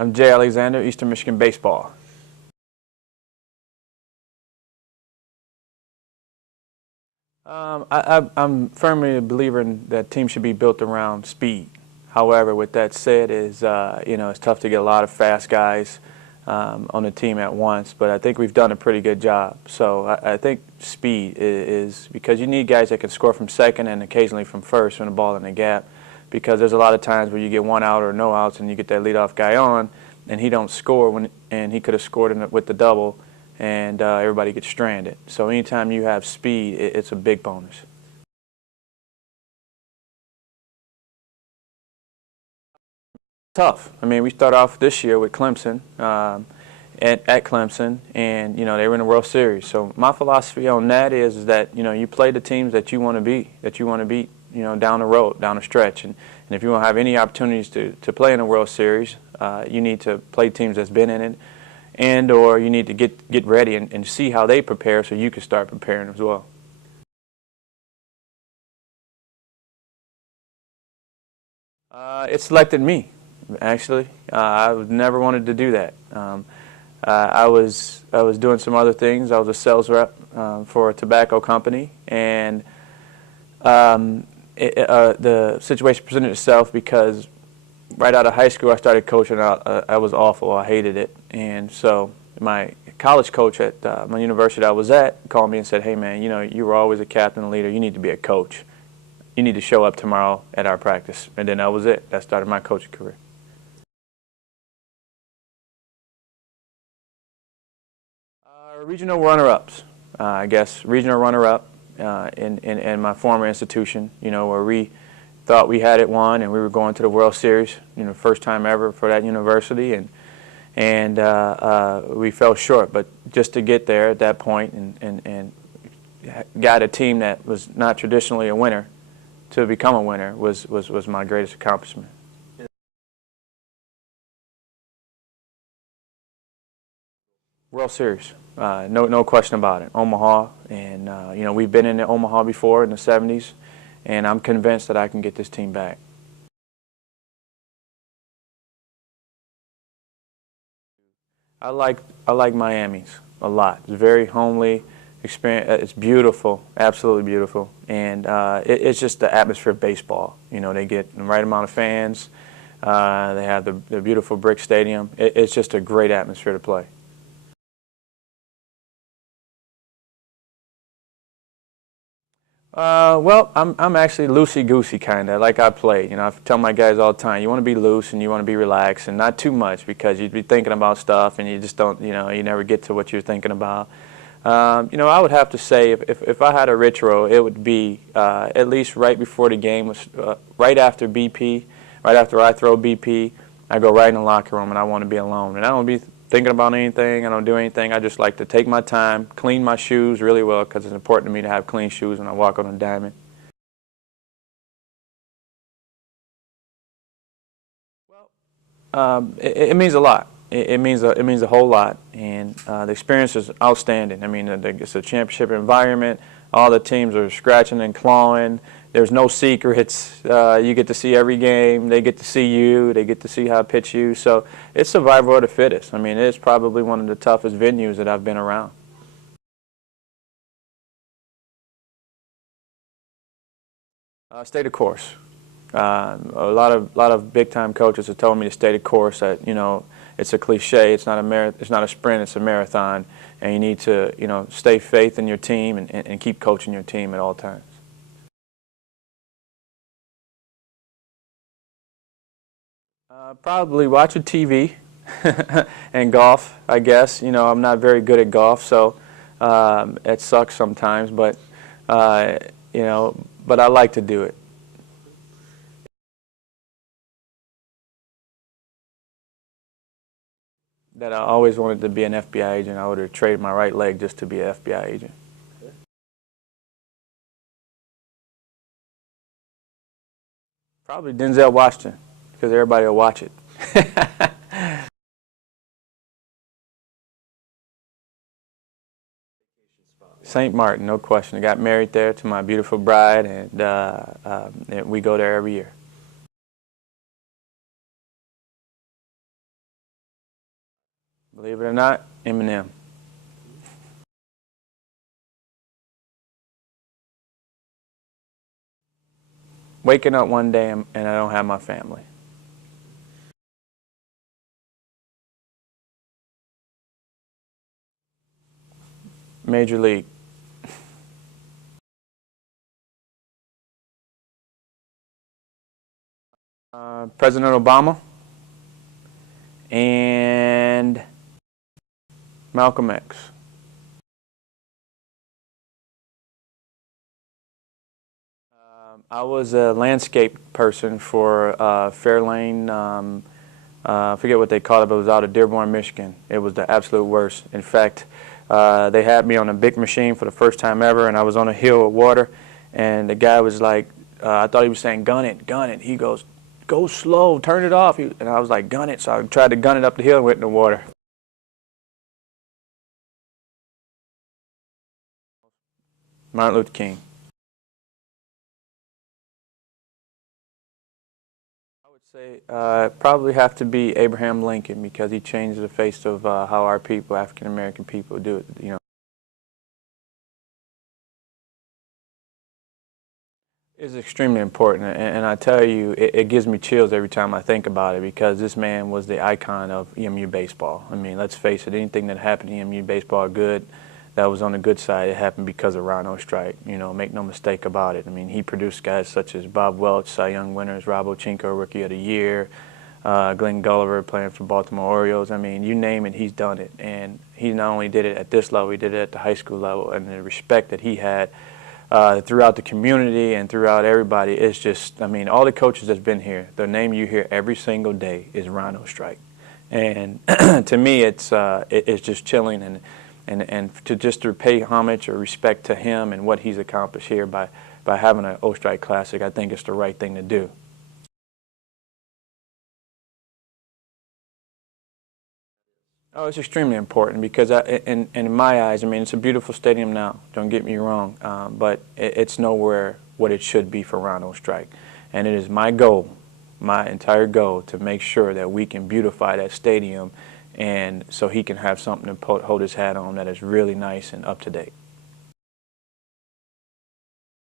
I'm Jay Alexander, Eastern Michigan Baseball. I'm firmly a believer in that teams should be built around speed. However, with that said, it's tough to get a lot of fast guys on the team at once. But I think we've done a pretty good job. So I think speed is because you need guys that can score from second and occasionally from first when the ball in the gap. Because there's a lot of times where you get one out or no outs and you get that leadoff guy on, and he don't score and he could have scored with the double. And everybody gets stranded. So anytime you have speed, it's a big bonus. Tough. I mean, we start off this year with Clemson, at Clemson, and they were in the World Series. So my philosophy on that is that you play the teams that you want to beat, down the road, down the stretch. And if you want to have any opportunities to play in the World Series, you need to play teams that's been in it. Or you need to get ready and see how they prepare so you can start preparing as well. It selected me, actually. I never wanted to do that. I was doing some other things. I was a sales rep for a tobacco company, and the situation presented itself because right out of high school I started coaching. I was awful. I hated it. And so my college coach at my university I was at called me and said, "Hey man, you were always a captain and leader. You need to be a coach. You need to show up tomorrow at our practice." And then that was it. That started my coaching career. Regional runner-ups, I guess. Regional runner-up in my former institution, where we thought we had it won and we were going to the World Series, first time ever for that university, and we fell short. But just to get there at that point and got a team that was not traditionally a winner to become a winner was my greatest accomplishment. World Series, no question about it. Omaha, and we've been in Omaha before in the '70s, and I'm convinced that I can get this team back. I like Miami's a lot. It's very homely experience. It's beautiful, absolutely beautiful, and it's just the atmosphere of baseball. They get the right amount of fans. They have the beautiful brick stadium. It's just a great atmosphere to play. Well, I'm actually loosey-goosey kind of, like I play. I tell my guys all the time, you want to be loose and you want to be relaxed and not too much because you'd be thinking about stuff and you just don't, you never get to what you're thinking about. I would have to say if I had a ritual, it would be at least right before the game, right after BP, right after I throw BP, I go right in the locker room and I want to be alone. And I don't be thinking about anything. I don't do anything. I just like to take my time, clean my shoes really well because it's important to me to have clean shoes when I walk on a diamond. It means a lot. It means a whole lot, and the experience is outstanding. I mean, it's a championship environment. All the teams are scratching and clawing. There's no secrets. You get to see every game. They get to see you. They get to see how I pitch you. So it's survival of the fittest. I mean, it's probably one of the toughest venues that I've been around. Stay the course. A lot of big time coaches have told me to stay the course. That it's a cliche. It's not a sprint. It's a marathon, and you need to stay faith in your team and keep coaching your team at all times. Probably watching TV and golf. I guess I'm not very good at golf, so it sucks sometimes. But but I like to do it. That I always wanted to be an FBI agent. I would have traded my right leg just to be an FBI agent. Probably Denzel Washington, because everybody will watch it. St. Martin, no question. I got married there to my beautiful bride, and we go there every year. Believe it or not, Eminem. Waking up one day and I don't have my family. Major League. President Obama and Malcolm X. I was a landscape person for Fairlane. I forget what they called it, but it was out of Dearborn, Michigan. It was the absolute worst. In fact, they had me on a big machine for the first time ever, and I was on a hill of water, and the guy was like, I thought he was saying, gun it, gun it. He goes, go slow, turn it off. And I was like, gun it. So I tried to gun it up the hill and went in the water. Martin Luther King. I would say probably have to be Abraham Lincoln because he changed the face of how our people, African American people, do it. You know. It's extremely important, and I tell you, it gives me chills every time I think about it because this man was the icon of EMU baseball. I mean, let's face it, anything that happened in EMU baseball good, that was on the good side, it happened because of Rhino Strike. You know, make no mistake about it. I mean, he produced guys such as Bob Welch, Cy Young winners, Rob Ochinko, Rookie of the Year, Glenn Gulliver playing for Baltimore Orioles. I mean, you name it, he's done it. And he not only did it at this level, he did it at the high school level, and the respect that he had throughout the community and throughout everybody. It's just, I mean, all the coaches that's been here, the name you hear every single day is Rhino Strike. And to me, it's just chilling and to pay homage or respect to him and what he's accomplished here by having an O-Strike Classic. I think it's the right thing to do. Oh, it's extremely important because in my eyes, I mean, it's a beautiful stadium now, don't get me wrong, but it's nowhere what it should be for Rhino Strike. And it is my goal, my entire goal, to make sure that we can beautify that stadium and so he can have something to hold his hat on that is really nice and up to date.